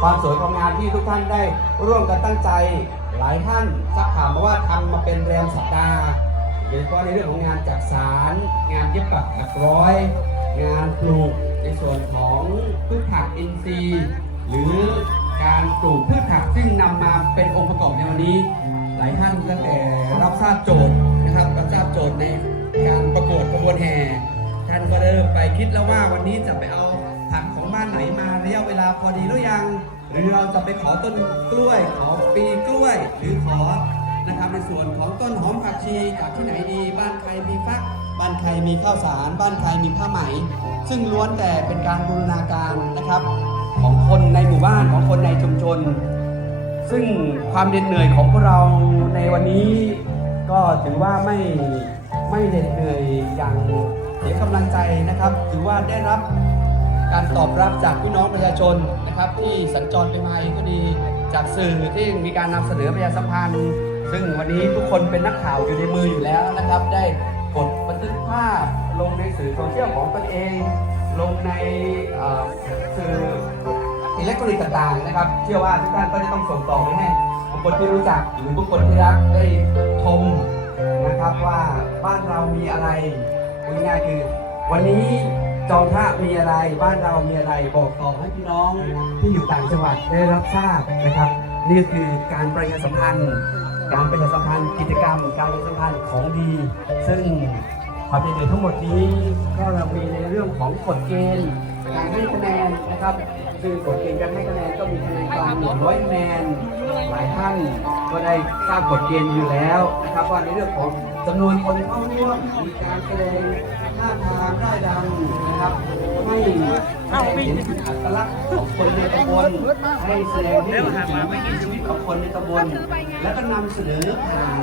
ความสวยความงามที่ทุกท่านได้ร่วมกันตั้งใจ หลายท่านทราบข่าวมาว่าทำมาเป็นแรมสัปดาห์โดยเฉพาะในเรื่องของงานจักสาร งานเย็บปักถักร้อย งานปลูกในส่วนของพืชผักอินทรีย์ หรือการปลูกพืชผักซึ่งนำมาเป็นองค์ประกอบในวันนี้ หลายท่านตั้งแต่รับทราบโจทย์นะครับรับทราบโจทย์ในการประกวดขบวนแห่ท่านก็เริ่มไปคิดแล้วว่าวันนี้จะไปเอา เวลาพอดีหรือยัง หรือเราจะไปขอต้นกล้วย ขอปีกล้วย หรือขอนะครับในส่วนของต้นหอมผักชีจากที่ไหนดีบ้านใครมีฟัก บ้านใครมีข้าวสาร บ้านใครมีผ้าไหม ซึ่งล้วนแต่เป็นการบูรณาการนะครับ ของคนในหมู่บ้านของคนในชุมชน ซึ่งความเหน็ดเหนื่อยของพวกเราในวันนี้ก็ถือว่าไม่ไม่เหน็ดเหนื่อยอย่างเสียกำลังใจนะครับ ถือว่าได้รับ การตอบรับจากพี่น้องประชาชนนะครับ ที่สัญจรไปมาเองก็ดีจากสื่อที่มีการนำเสนอประชาสัมพันธ์ ซึ่งวันนี้ทุกคนเป็นนักข่าวอยู่ในมืออยู่แล้วนะครับ ได้กดบันทึกภาพลงในสื่อโซเชียลของตนเอง ลงในสื่ออิเล็กทรอนิกส์ต่างๆนะครับ เชื่อว่าทุกท่านก็จะต้องส่งต่อไปให้บุคคลที่รู้จักหรือบุคคลที่รักได้ชมนะครับว่าบ้านเรามีอะไรง่ายๆคือวันนี้จอมพระ มีอะไรบ้านเรามีอะไรบอกต่อให้พี่น้องที่อยู่ต่างจังหวัดได้รับทราบนะครับ นี่คือการประชาสัมพันธ์ การประชาสัมพันธ์กิจกรรม การประชาสัมพันธ์ของดี ซึ่งความเป็นทั้งหมดนี้ก็เรามีในเรื่องของกฎเกณฑ์ การให้คะแนนนะครับ ซึ่งกฎเกณฑ์การให้คะแนนก็มีคะแนนกลาง100คะแนนหลายท่านก็ได้ทราบกฎเกณฑ์อยู่แล้วนะครับว่าในเรื่องของจำนวนคนเข้าร่วมมีการแสดงท่าทางได้ดำนะครับให้ให้เห็นอัตลักษณ์ของคนในตำบลให้แสดงให้เห็นถึงวิถีชีวิตของคนในตำบลแล้วก็นำเสนอผ่าน